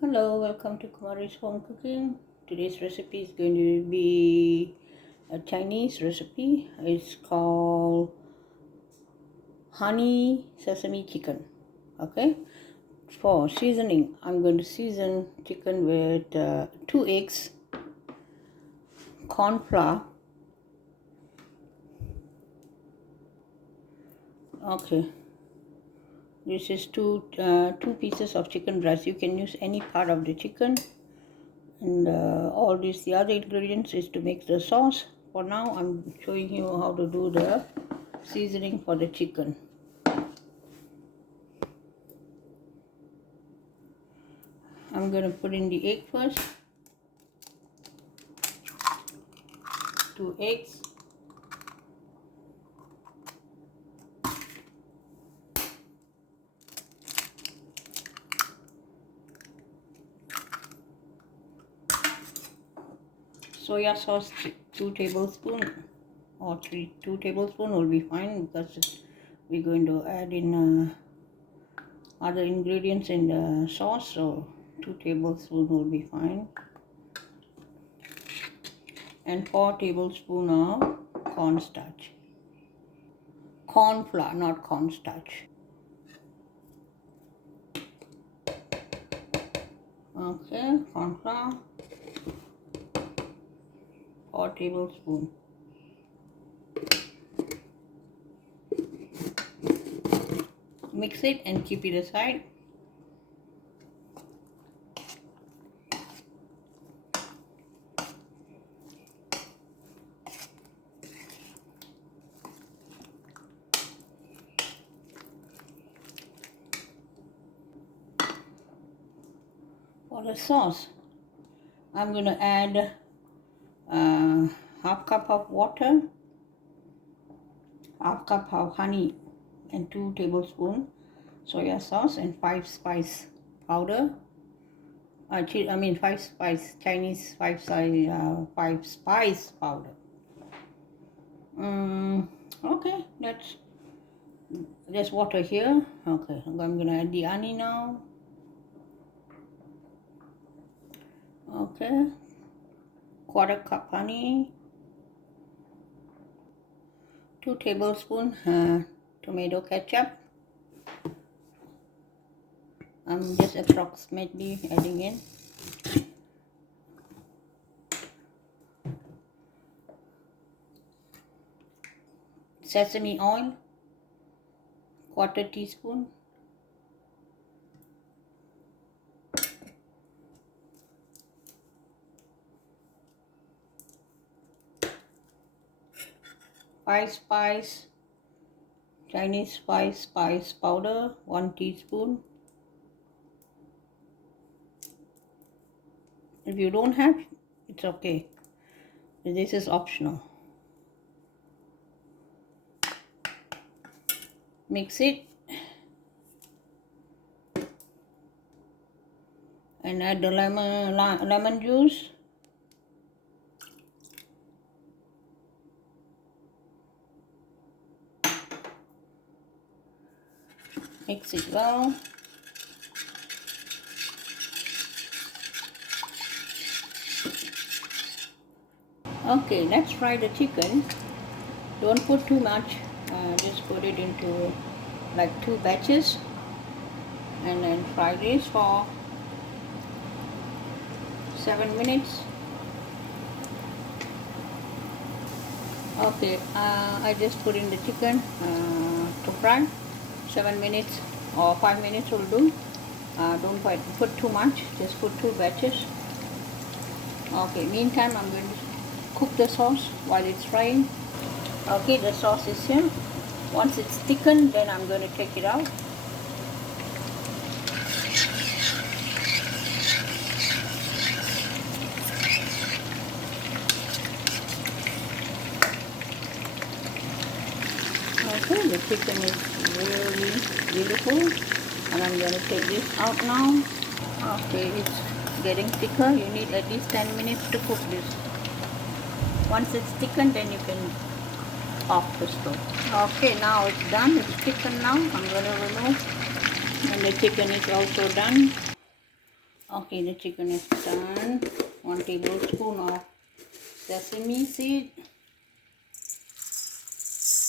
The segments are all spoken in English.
Hello, welcome to Kumari's Home Cooking. Today's recipe is going to be a Chinese recipe. It's called honey sesame chicken. Okay, for seasoning, I'm going to season chicken with 2 eggs, corn flour. Okay, this is two pieces of chicken breast. You can use any part of the chicken. And all these the other ingredients is to make the sauce. For now I'm showing you how to do the seasoning for the chicken. I'm going to put in the egg first. 2 eggs, soya sauce 2 tablespoons or 2 tablespoons will be fine, because we're going to add in other ingredients in the sauce, so 2 tablespoons will be fine. And 4 tablespoons of cornstarch. Corn flour, not cornstarch. Okay, corn flour, 4 tablespoons. Mix it and keep it aside. For the sauce, I'm going to add half cup of water, half cup of honey, and 2 tablespoons soya sauce, and 5 spice powder. 5 spice Chinese 5 spice powder. Okay, there's water here. Okay, I'm gonna add the honey now. Okay, 1/4 cup honey, 2 tablespoons tomato ketchup. I'm just approximately adding in. Sesame oil, 1/4 teaspoon. Chinese 5 spice powder, 1 teaspoon. If you don't have, it's okay. This is optional. Mix it and add the lemon juice. Mix it well. Okay, let's fry the chicken. Don't put too much, just put it into like 2 batches, and then fry this for 7 minutes. Okay, I just put in the chicken to fry. 7 minutes or 5 minutes will do. Don't put too much, just put 2 batches. Okay, meantime I'm going to cook the sauce while it's frying. Okay, the sauce is here. Once it's thickened, then I'm going to take it out. Okay, the chicken is really beautiful, and I'm going to take this out now. Okay, it's getting thicker. You need at least 10 minutes to cook this. Once it's thickened, then you can off the stove. Okay, now it's done. It's thickened now. I'm going to remove, and the chicken is also done. Okay, the chicken is done. 1 tablespoon of sesame seed.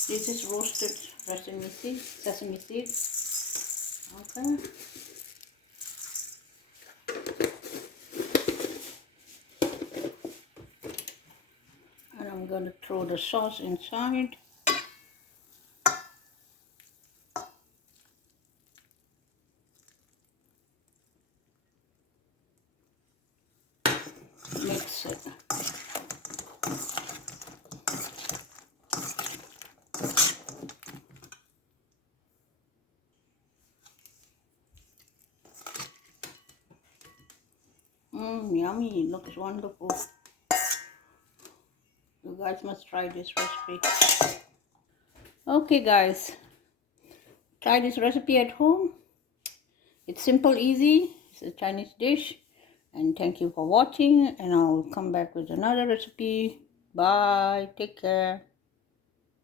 This is roasted sesame seed. Okay. And I'm going to throw the sauce inside. Mix it. Yummy, looks wonderful. You guys must try this recipe. Okay guys, try this recipe at home. It's simple, easy. It's a Chinese dish. And thank you for watching, and I'll come back with another recipe. Bye. Take care.